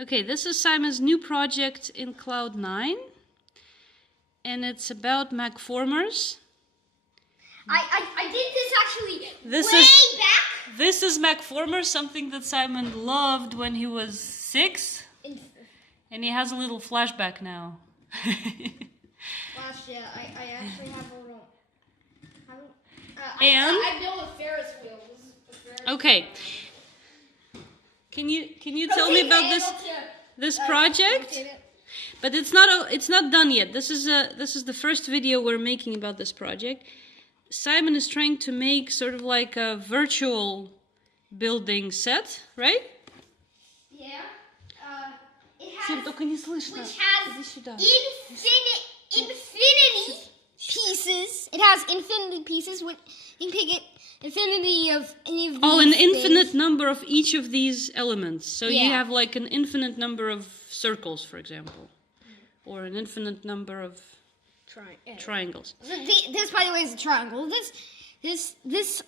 Okay, this is Simon's new project in Cloud9. And it's about Magformers. I did this actually back. This is Magformers, something that Simon loved when he was 6. And he has a little flashback now. Yeah, I actually have a little... And? I built a Ferris wheel. Okay. Can you tell me about this project? But it's not done yet. This is the first video we're making about this project. Simon is trying to make sort of like a virtual building set, right? Yeah. It has, which has infinity pieces. It has infinity pieces with you can pick it infinity of any of these. Oh, an things. infinite number of each of these elements. So yeah. You have like an infinite number of circles, for example, or an infinite number of triangles. This, by the way, is a triangle. This is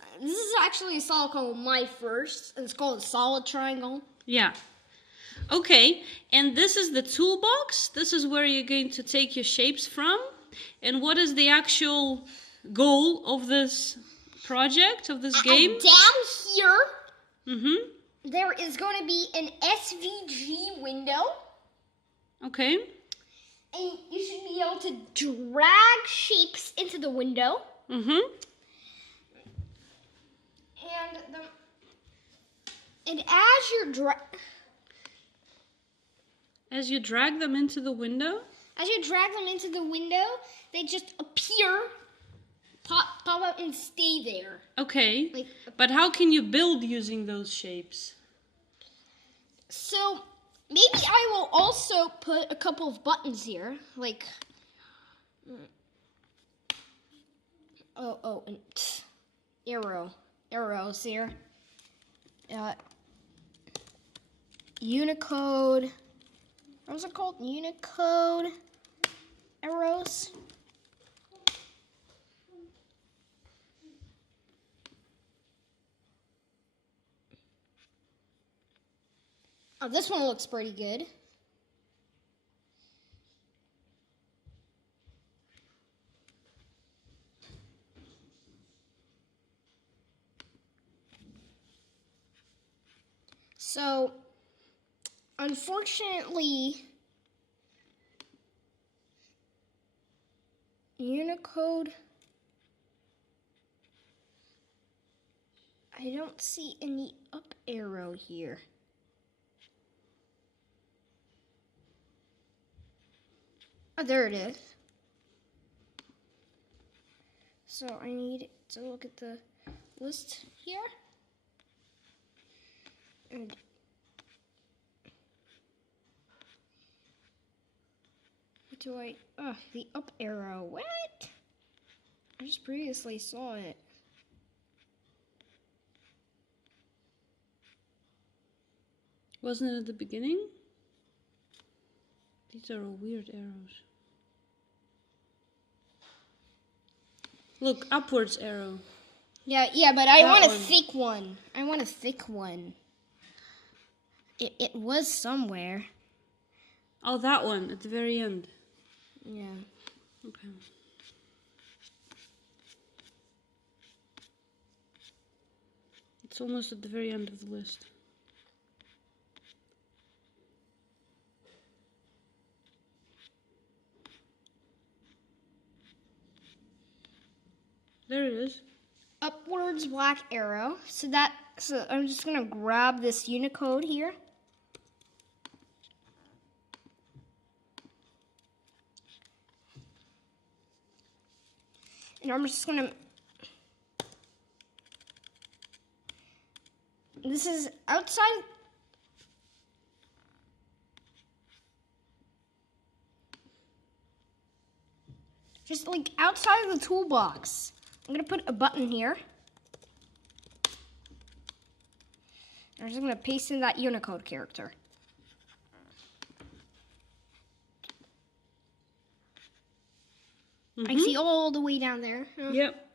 actually a solid called My First. It's called a solid triangle. Yeah. Okay, and this is the toolbox. This is where you're going to take your shapes from. And what is the actual goal of this project, of this game? Down here, there is going to be an SVG window. Okay. And you should be able to drag shapes into the window. And as you drag them into the window? As you drag them into the window, they just appear, pop out and stay there. Okay, but how can you build using those shapes? So, maybe I will also put a couple of buttons here, like, and arrows here. Unicode, what was it called? Unicode arrows. Oh, this one looks pretty good. So, unfortunately, Unicode, I don't see any up arrow here. Oh, there it is. So I need to look at the list here. And what do I, the up arrow, what? I just previously saw it. Wasn't it at the beginning? These are all weird arrows. Look, upwards arrow. Yeah, but I want a thick one. I want a thick one. It was somewhere. Oh, that one at the very end. Yeah. Okay. It's almost at the very end of the list. There it is. Upwards black arrow. So I'm just gonna grab this Unicode here. And I'm just gonna, this is outside, just like outside of the toolbox. I'm gonna put a button here. I'm just gonna paste in that Unicode character. I can see all the way down there. Yep.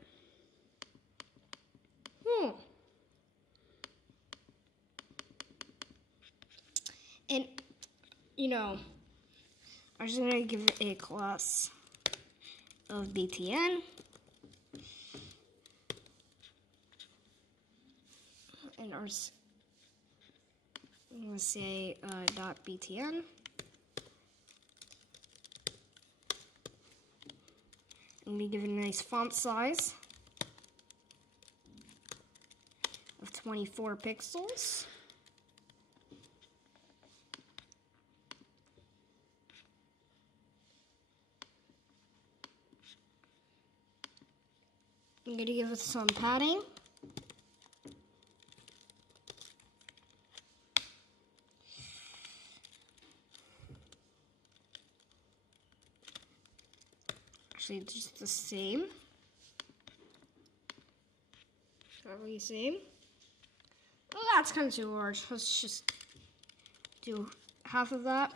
And you know, I'm just gonna give it a class of BTN. And I'm gonna say .btn. I'm gonna give it a nice font size of 24 pixels. I'm gonna give it some padding. Actually, just the same. Probably the same. Well, that's kind of too large. Let's just do half of that.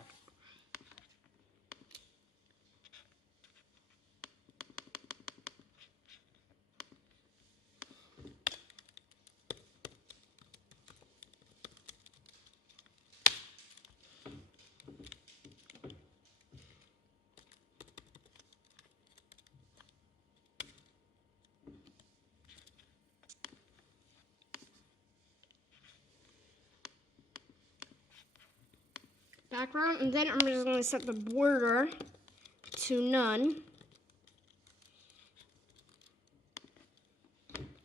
Background, and then I'm just going to set the border to none.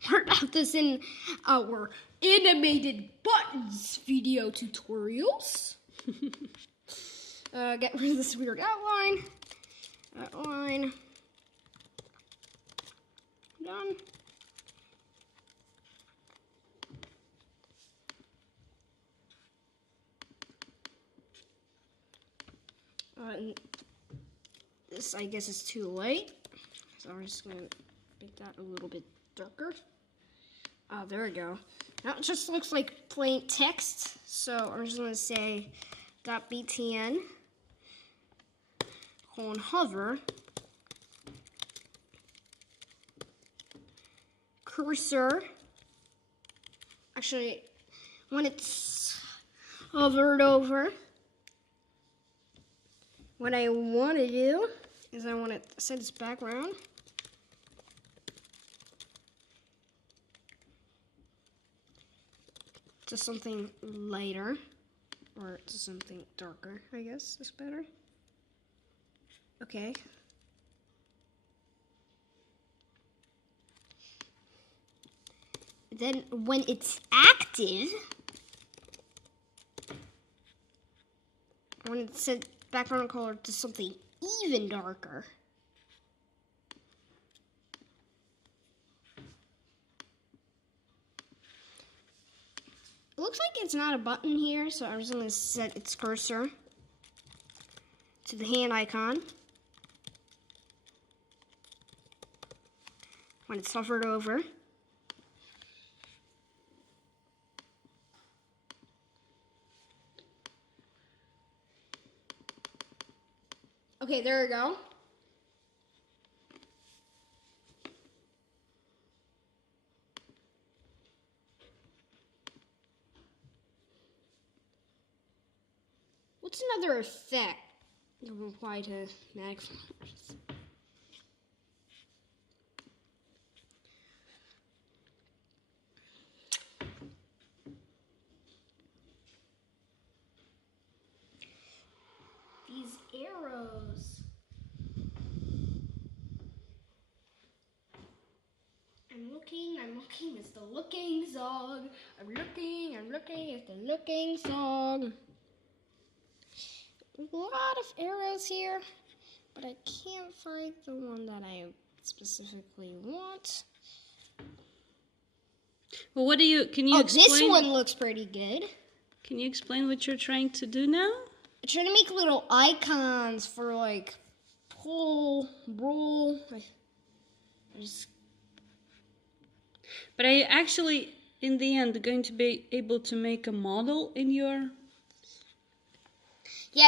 Heard about this in our animated buttons video tutorials. Get rid of this weird outline. Outline. Done. And this, I guess, is too light, so I'm just gonna make that a little bit darker. Oh, there we go. Now it just looks like plain text, so I'm just gonna say .btn :hover cursor. Actually, when it's hovered over, what I want to do is I want to set its background to something lighter, or to something darker, I guess is better. Okay. Then when it's active, when it's set background color to something even darker. It looks like it's not a button here, so I'm just going to set its cursor to the hand icon. When it's hovered over. Okay, there we go. What's another effect that will apply to Magformers? These arrows. I'm looking, it's the looking song. I'm looking, it's the looking song. A lot of arrows here, but I can't find the one that I specifically want. Well, what do you, can you explain? This one looks pretty good. Can you explain what you're trying to do now? I'm trying to make little icons for like pull, roll. But are you actually, in the end, going to be able to make a model in your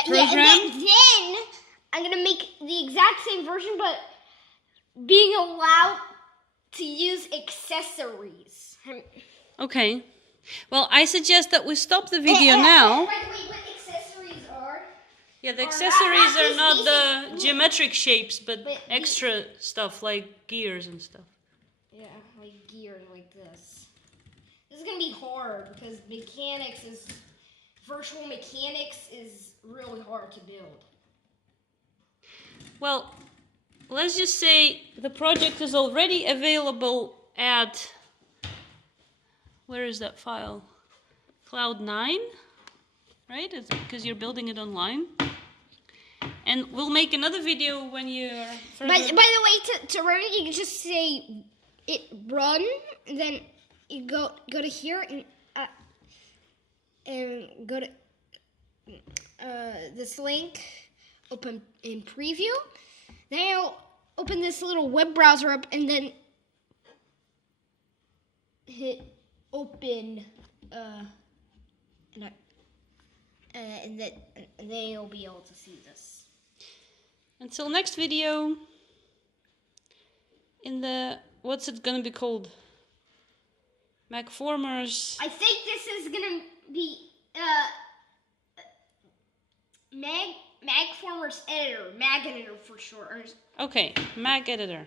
program? And then I'm gonna make the exact same version, but being allowed to use accessories. Okay. Well, I suggest that we stop the video now. By the way, what accessories are? Yeah, the Or accessories not are not these the geometric shapes, but But extra stuff like gears and stuff. Yeah, like gear like this. This is gonna be hard because virtual mechanics is really hard to build. Well, let's just say the project is already available at, where is that file? Cloud9, right? It's because you're building it online. And we'll make another video when you're further... By the way, to run it, you can just say it run, and then you go to here and go to this link, open in preview. Then you'll open this little web browser up, and then hit open, and then you'll be able to see this. Until next video, in the, what's it gonna be called? Magformers. I think this is gonna be Magformers editor, Mag editor for short. Okay, Mag editor.